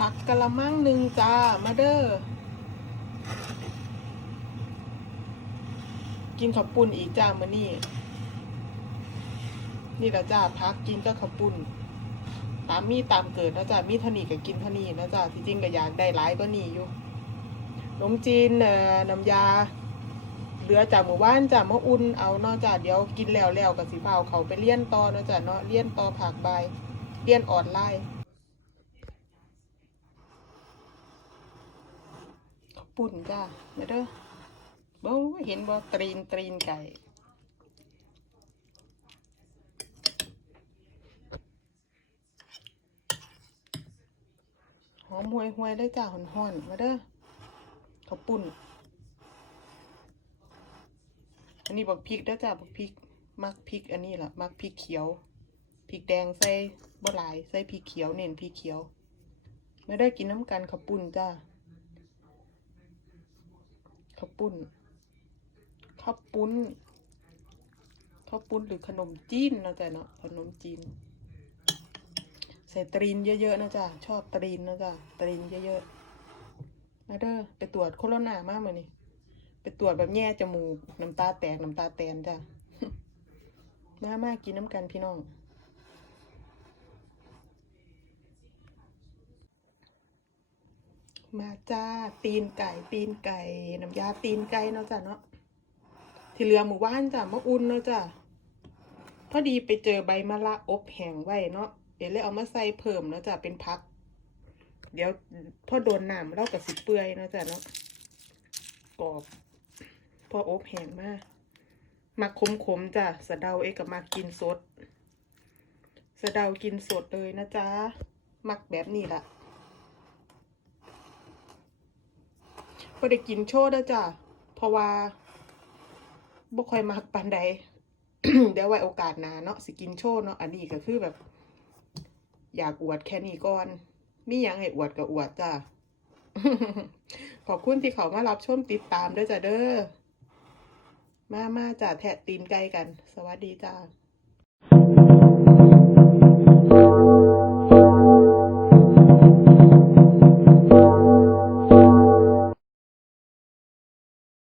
ผักกะละมังหนึ่งจ้า มาเด้อ กินขับปุ่นอีกจ้ามื่นี่นี่ละจ้าผักกินก็ขับปุ่นตามมีตามเกิดนะจ้ามีเท่านี้ก็กินเท่านี้นะจ้าที่จริงก็อยากได้หลายก็นี่อยู่ลงจีนน้ำยา เหลือจากหมู่บ้านจ้ะมาอุ่นเอานาะจ้ะเดี๋ยวกินแล้วแล้วกับสีเผาเขาไปเลี้ยนต่อนะจ้าเนาะเลี้ยนต่อผักใบเลี้ยนออนไลน์ ปุ่นจ้ะมาเด้อบ่เห็นบ่ตรีนตรีนไก่หอมห่วยห่วยๆเลยจ้าหอนหอนมาเด้อข้าวปุ้นอันนี้บักพริกเด้อจ้าบักพริก มักพริกอันนี้ล่ะ มักพริกเขียวพริกแดงใส่บ่หลาย ใส่พริกเขียวเน้นพริกเขียว ไม่ได้กินน้ำกันข้าวปุ้นจ้า ข้าวปุ้นข้าวปุ้นข้าวปุ้นหรือขนมจีนนะจ้ะเนาะขนมจีน ใส่ตรีนเยอะๆนะจ๊ะชอบตรีนนะจ๊ะตรีนเยอะๆมาเด้อไปตรวจโคโรนามากเลยนี่ไปตรวจแบบแย่จมูกน้ำตาแตกน้ำตาแตนจ้ะมามากินน้ำกันพี่น้อง มาจ้าตีนไก่ตีนไก่น้ำยาตีนไก่เนาะจ้ะเนาะที่เหลือหมู่บ้านจ้ะมะอุ่นเนาะจ้ะพอดีไปเจอใบมะละอบแห้งไว้เนาะเดี๋ยวเลยเอามาใส่เพิ่มแล้วจ้ะเป็นพัก เดี๋ยวพอโดนน้ำเรากับสิเปื่อยเนาะจ้ะเนาะกรอบพออบแห้งมากมักขมๆจ้ะสะเดาเอกกับมักกินสดสะเดากินสดเลยนะจ๊ะมักแบบนี้ละ อได้กินโชว์แล้วจ้ะเพราะว่าบ่ค่อยมักปานใดเดี๋ยวไว้โอกาสหน้าเนาะสิกินโชว์เนาะอันนี้ก็คือแบบ อยากอวดแค่นี้ก่อนมีหยังให้อวดก็อวดจ้ะขอบคุณที่เขามารับชมติดตามด้วยจ้ะเด้อมามาจ้ะแทะตีนไก่กัน สวัสดีจ้า